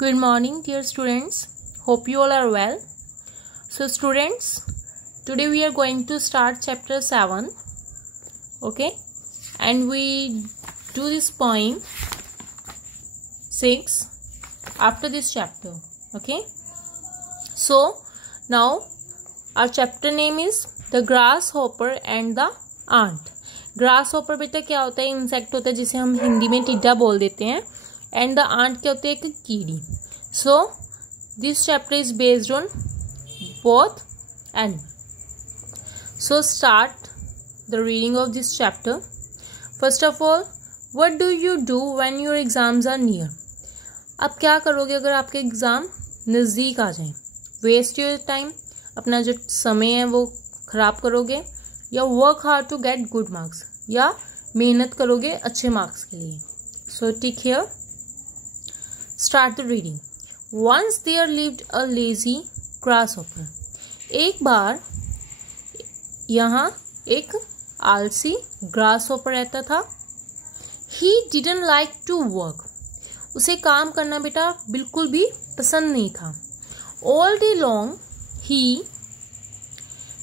Good morning, dear students. Hope you all are well. So, students, today we are going to start chapter 7. Okay, and we do this poem 6 after this chapter. Okay, so now our chapter name is The Grasshopper and the Ant. Grasshopper बेटा क्या होता है? Insect होता है जिसे हम हिंदी में टिड्डा बोल देते हैं. एंड द आंट क्या होती है? एक कीड़ी. So this chapter is based on both animal. So start the reading of this chapter. First of all, what do you do when your exams are near? आप क्या करोगे अगर आपके एग्ज़ाम नज़दीक आ जाएं? वेस्ट योर टाइम, अपना जो समय है वो ख़राब करोगे, या work hard to get good marks, या मेहनत करोगे अच्छे मार्क्स के लिए. So tick here. Start the reading. Once there lived a lazy grasshopper. एक बार यहाँ एक आलसी ग्रासहॉपर रहता था. He didn't like to work. उसे काम करना बेटा बिल्कुल भी पसंद नहीं था. All day long he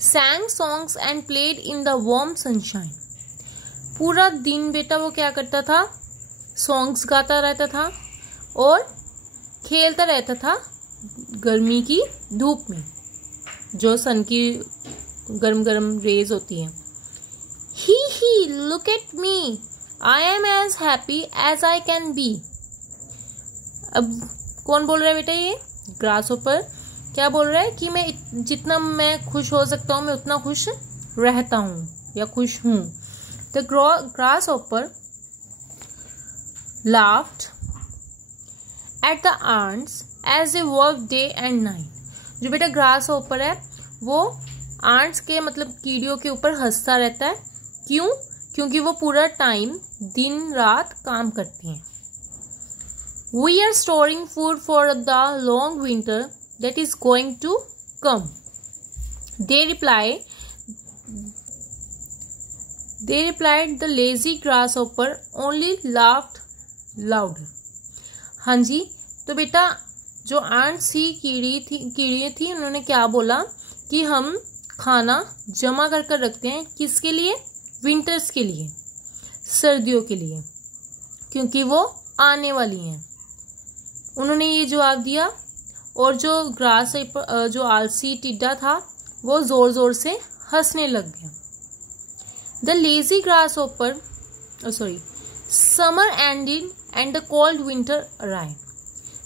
sang songs and played in the warm sunshine. पूरा दिन बेटा वो क्या करता था? सॉन्ग्स गाता रहता था और खेलता रहता था गर्मी की धूप में, जो सन की गर्म गर्म रेज होती है. He look at me, I am as happy as I can be. अब कौन बोल रहा है बेटा? ये ग्रासहॉपर क्या बोल रहा है कि मैं जितना मैं खुश हो सकता हूँ मैं उतना खुश रहता हूँ या खुश हूँ. The grasshopper laughed at the ants as they worked day and night. जो बेटा ग्रासहॉपर है वो आंट्स के मतलब कीड़ियों के ऊपर हंसता रहता है. क्यों? क्योंकि वो पूरा टाइम दिन रात काम करते हैं. We are storing food for the long winter that is going to come. They replied. The lazy grasshopper only laughed louder. हाँ जी, तो बेटा जो आंट्स ही कीड़ी थी उन्होंने क्या बोला कि हम खाना जमा कर कर रखते हैं. किसके लिए? विंटर्स के लिए, सर्दियों के लिए, क्योंकि वो आने वाली हैं. उन्होंने ये जवाब दिया और जो आलसी टिड्डा था वो जोर जोर से हंसने लग गया. The lazy grasshopper summer ended and the cold winter arrived.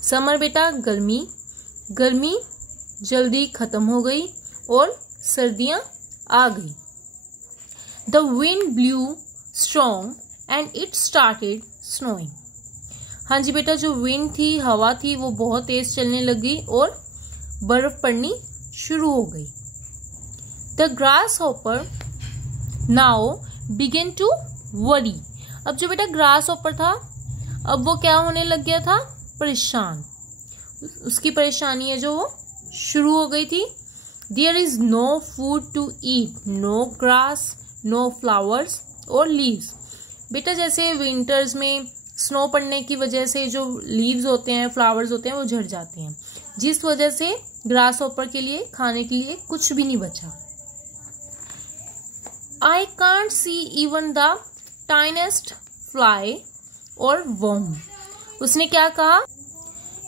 Summer बेटा गर्मी जल्दी खत्म हो गई और सर्दियां आ गई. The wind blue strong and it started snowing. हाँ जी बेटा, जो विंड थी, हवा थी, वो बहुत तेज चलने लगी और बर्फ पड़नी शुरू हो गई. The grasshopper now began to worry. अब जो बेटा ग्रासहॉपर था अब वो क्या होने लग गया था? परेशान. उसकी परेशानी है जो वो शुरू हो गई थी. There is no food to eat, no grass, no flowers और लीव्स. बेटा जैसे विंटर्स में स्नो पड़ने की वजह से जो लीव्स होते हैं, फ्लावर्स होते हैं, वो झड़ जाते हैं, जिस वजह से ग्रासहॉपर के लिए खाने के लिए कुछ भी नहीं बचा. I can't see even the tiniest fly or worm. उसने क्या कहा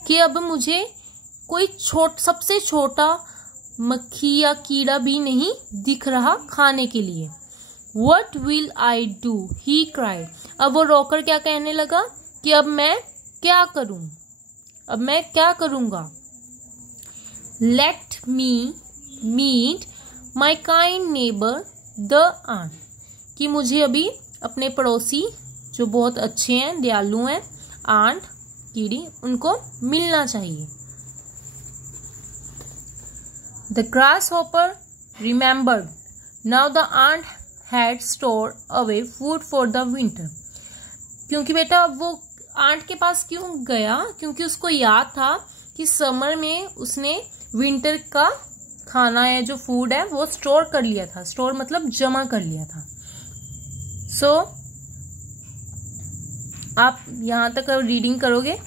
कि अब मुझे कोई सबसे छोटा मक्खी या कीड़ा भी नहीं दिख रहा खाने के लिए. What will I do? He cried. अब वो रोकर क्या कहने लगा कि अब मैं क्या करूं? अब मैं क्या करूंगा? Let me meet my kind neighbor the ant. कि मुझे अभी अपने पड़ोसी जो बहुत अच्छे हैं, दयालु हैं, आंट कीड़ी, उनको मिलना चाहिए. The grasshopper remembered. Now the ant had stored away food for the winter. क्योंकि बेटा वो आंट के पास क्यों गया? क्योंकि उसको याद था कि समर में उसने विंटर का खाना है, जो फूड है, वो स्टोर कर लिया था. स्टोर मतलब जमा कर लिया था. सो आप यहाँ तक रीडिंग करोगे.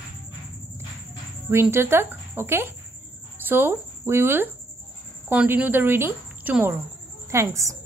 विंटर तक. Okay, so we will continue the reading tomorrow. Thanks.